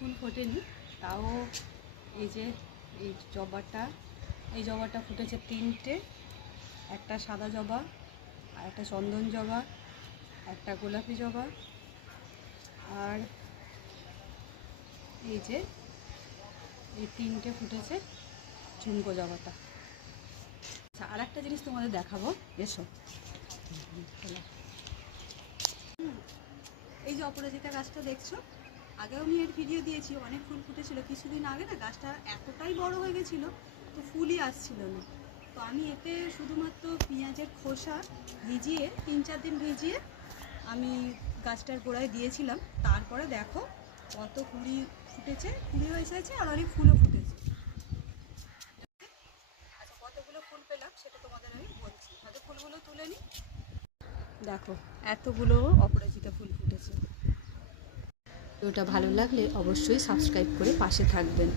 ফুল ফোটেনি, তাও এই যে এই জবাটা ফুটেছে 3টে, একটা সাদা জবা, আর একটা চন্দন জবা, একটা গোলাপি জবা, আর এই যে এই 3টে ফুটেছে ঝুমকো জবাটা। আচ্ছা, আর একটা জিনিস তোমাদের দেখাবো, এসো। এই যে অপরাজিতা গাছটা দেখছো, আগেও আমি এর ভিডিও দিয়েছি, অনেক ফুল ফুটেছিল। কিছুদিন আগে না গাছটা এতটাই বড় হয়ে গেছিলো, তো ফুলই আসছিল না। তো আমি এতে শুধুমাত্র পেঁয়াজের খোসা ভিজিয়ে 3-4 দিন ভিজিয়ে আমি গাছটার গোড়ায় দিয়েছিলাম। তারপরে দেখো কত কুড়ি ফুটেছে, কুড়ি হয়ে এসেছে, আর অনেক ফুলও ফুটেছে। আচ্ছা, কতগুলো ফুল পেলাম সেটা তোমাদের আমি বলছি। তাহলে ফুলগুলো তুলে নিই। দেখো এতগুলো অপরাজিতা ফুল ফুটেছে। ভিডিওটা ভালো লাগলে অবশ্যই সাবস্ক্রাইব করে পাশে থাকবেন।